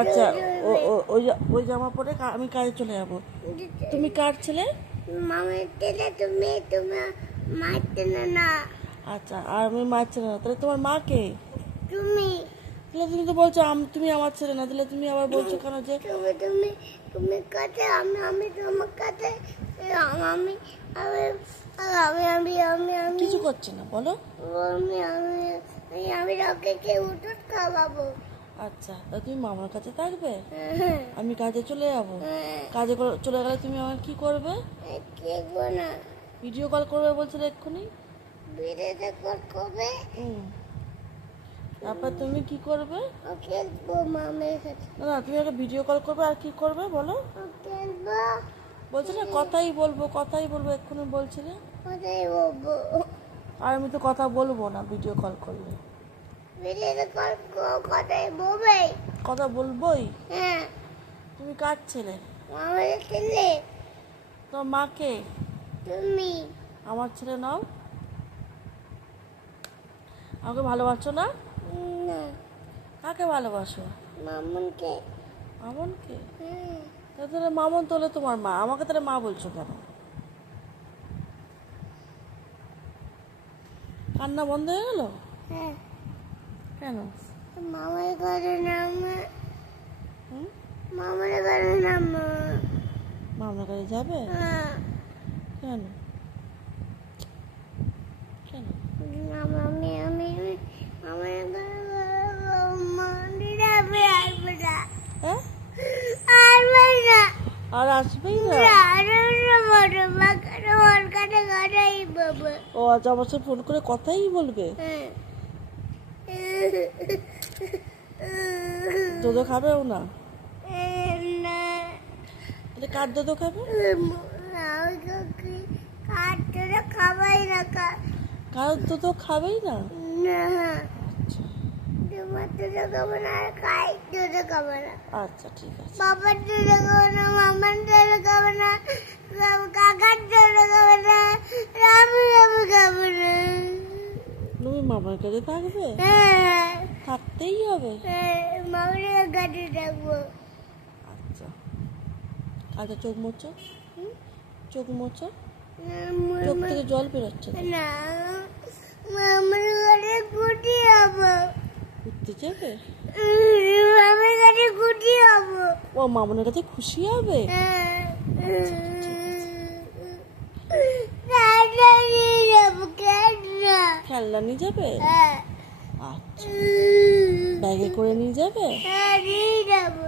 আচ্ছা ওই জামা পরে আমি কাজে চলে যাবো। তুমি কার ছেলে? মামার ছেলে। তুমি মার ছেলে না। আচ্ছা, আর আমি মার ছেলে না, তাহলে তোমার মা কে? তুমি। তাহলে তুমি তো বলছো তুমি আমার ছেলে না, তাহলে তুমি আবার বলছো কেন যে তুমি তুমি কাছে আমি তোমার কাছে আমি আমি আমি আমি আমি আমি কিছু করছে না, বলো। আমি আমি আমি ওকে ওষুধ খাওয়াবো। আচ্ছা, তা তুমি মামার কাছে থাকবে, আমি কাজে চলে যাবো। কাজে চলে গেলে তুমি আমার কি করবে? দেখবো না। ভিডিও কল করবে বলছিলে এক্ষুনি। ভিডিও কল করবে। তারপর তুমি কি করবে? খেলবো মামের সাথে। না, তুমি একটা ভিডিও কল করবে, আর কি করবে বলো? খেলবো। বলছিলে কথাই বলবো এক্ষুনি বলছিলে। কথাই বলবো। আর আমি তো কথা বলবো না ভিডিও কল করলে। ভিডিও কল কথাই বলবে। কথা বলবোই। হ্যাঁ। তুমি কার ছেলে? মামার ছেলে। তোমার মাকে? তুমি। আমার ছেলে নাও। আমাকে ভালোবাসো না? না। কাকে ভালোবাসো? মামনকে। মামনকে? তাহলে মামন তোলে তোমার মা, আমাকে তাহলে মা বলছো কেন? কান্না বন্ধ হয়ে গেল? হ্যাঁ। কেন? মামার ঘরে নাম। মামার ঘরে নাম। মামার কাছে যাবে? হ্যাঁ। কেন কেন? আমি আমি আমার মন্দির আমি আসবো না। হ্যাঁ, আসবো না। আর আসবেই না? ও আচ্ছা, আমার সাথে ফোন করে কথাই বলবে? দুধ খাবেও না? তাহলে কার দুধ খাবে? খাবাই না। কার দুধ খাবেই না? আচ্ছা আচ্ছা, ঠিক আছে। বাবার দুধ খাবো না, মামার দুধ খাবো না, কাকার দুধ খাবো না, রামু খাবো না। তুমি মামার কাছে থাকবে? থাকতেই হবে। মামার কাছে থাকবো। আচ্ছা আচ্ছা, চোখ মোচো। চোখ থেকে জল বেরোচ্ছে না। মামার কাছে ঘুরতে যাবো। ঘুরতে যাবে? মামার কাছে ঘুরতে যাবো। ও মামনের কাছে খুশি হবে? খেলনা নিয়ে যাবে? আচ্ছা, ব্যাগে করে নিয়ে যাবে? নিয়ে যাবো।